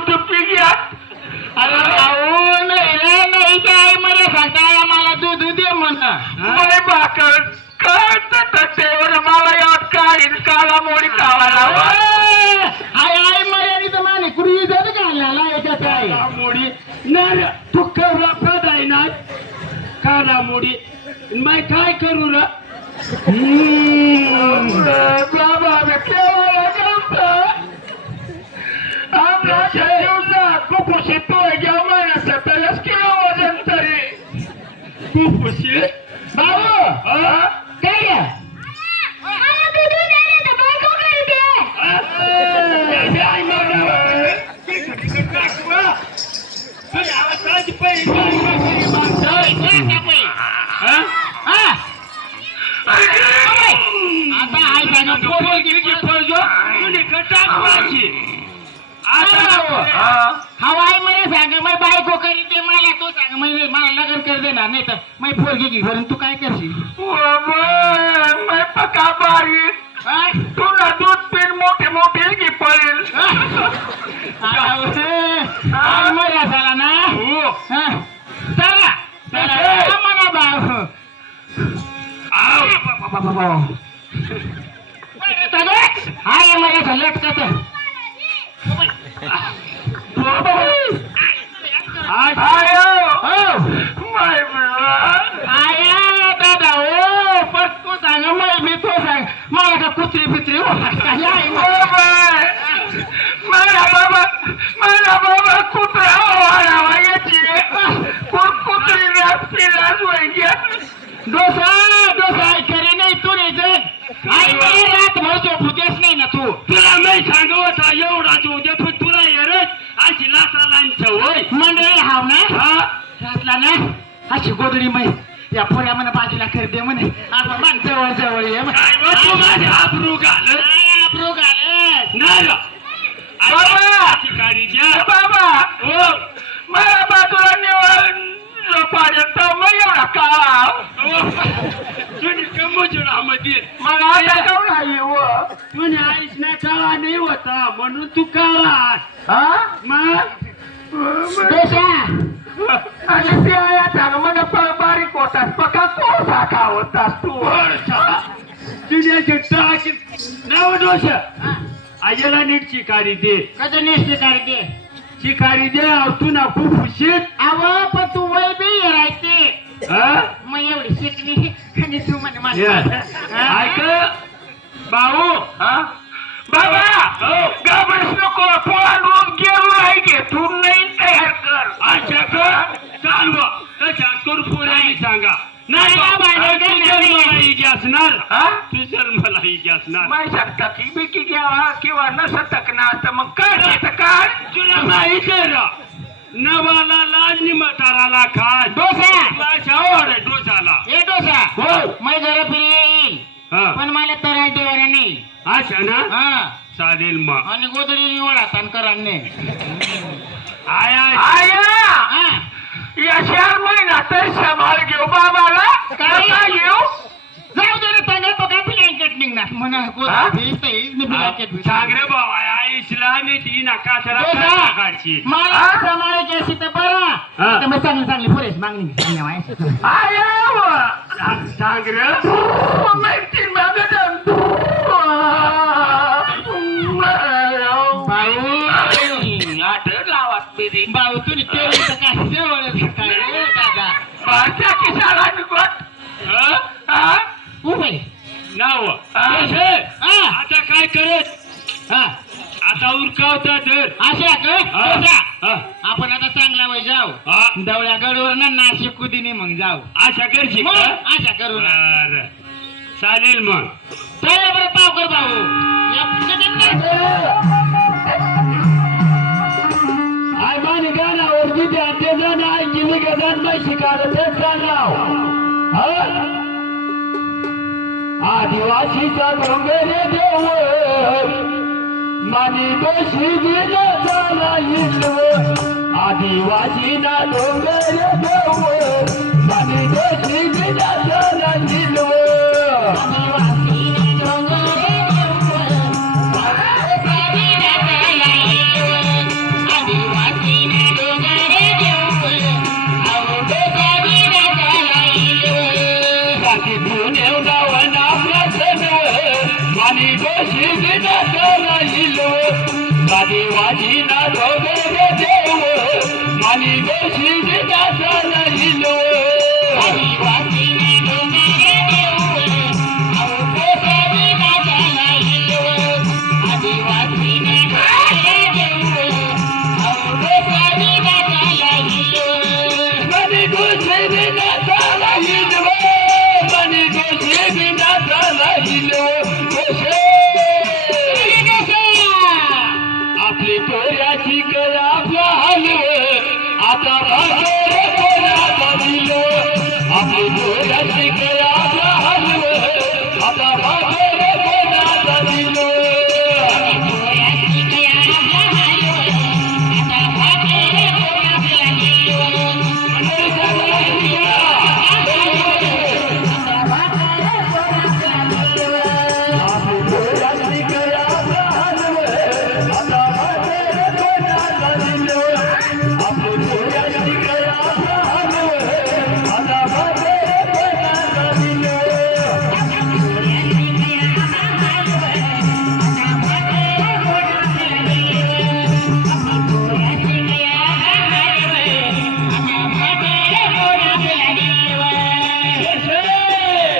P घ्या अरे भाऊ नाही रे नाही ते आई मला दूध दे म्हणा. भाकर काय मला या काही काळा मोडी खावायला आई आई मर्यादी तर माने कुणी घालायला याच्यात काय मोडी नाही तू कवरा पदाय ना. काला मोडी मैं काय करू र? કરવું પડશે બાબુ હા કઈ આના દૂધ ને ને બાઈકો કરી દે આ જાય મારા કે કે કાકવા તો આવા સાજ પૈસા देणार नाही तर मग पोरगी घे घरून. तू काय करशील? मैं पका हा? तुला दूध पिन मोठे मोठे की पडेल आई मर्या झाला ना? हो. हा. चला. चला. मला भाऊ हाय झालं लटकत आयो हो माय ब्रदर आया दादा ओ पटको सांग मला मी तो सांग मला का कुत्री बित्री माझा बाबा माझा बाबा कुत्रा वाढावा याची कुत्री पिलाच वैद्य डोसा डोसा आई करे नाही तू नाही जग मला रातभर झोपू देस नाही ना तू तुला नाही सांगवत हा एवढा तू उद्या पण तुला येरच अशी लासा लाईन होय मंडळी हाव ना हा रातला ना अशी गोदडी मै या पोऱ्या म्हणा बाजूला कर दे म्हणे. आता मान जवळ जवळ ये म्हणे. काय बा तू माझे आबरू घाल काय आबरू घालत? नाही रा. बाबा! द्या हो. माझ्या बाजूला निवड पाहिजे मग एवढा का? हो. तुझी कमोजडामध्ये मला आता काऊन आहे व. तुझी आईस नाही काळा नाही होता म्हणून तू काळा हा? मग? त्यानं मला प- बारीक होतास पका कोसा का होतास तू तुझ्याचे टाक. नाव दोष आईला नीट शिकारी दे. कसं नेसते काय ते शिकारी दे तू ना खूप हुशीर अव पण तू वय बी राहते? मग एवढी शिकली. आणि तू म्हणे ये. मला ऐक. भाऊ. हा? बाबा. हो. घाबरच नको. पळून गेलो आहे तू नाही तयार कर अच्छा कर चालव. तशा करू पोरांनी सांगा. नाही तू नाही. इथे असणार तू की बिकी घ्यावा किंवा नसत ना तर मग काय असतं काय तुला माहीत आहे नवाला लाज नि खास डोसा. आवड आहे डोसाला. ए डोसा. हो. मै घर फिरेल हा. पण मला तर नाही. अच्छा ना? हा. चालेल मग. आणि गोदडी निवडा तनकरांनी आय आय आया हा या चार महिन्यात सांभाळ घेऊ बाबाला काय? काय घेऊ जाऊ दे रे तंगा तो काय ब्लँकेट निघणार म्हणा हा? गोदडी इथे ब्लँकेट सागरे बाबा आईसला आणि ती ना काचरा डोसा काढची मला? सांभाळायची अशी तर बरं. तर मग चांगली चांगली पुरेस मागणी सागर माहिती भाऊ आठ बिरी भाऊ तुम्ही तेल काय जवळ काय रे दादा माझ्या खिशाला निघत हा उभे नाव. हा. हा. आता काय करत? हा. आता उरकावता तर. अशा का? हा. हा. आपण आता चांगला वय जाऊ. हा. दवळ्या गडवर ना नाशिक कुदीने मग जाऊ. आशा करशी? अशा करू. चालेल मग. चला बरं पाव कर भाऊ. आय माने गाना ओरगी द्या. ते जाणं आय गिनी गजान मै शिकायला ते सांगाव आदिवासीचा डोंगरे देव माने दोषी दिल झाला हिंदव आदिवासी ना डोंगरे देव माने दोषी दिल झाला हिंदव Let's go. আপনি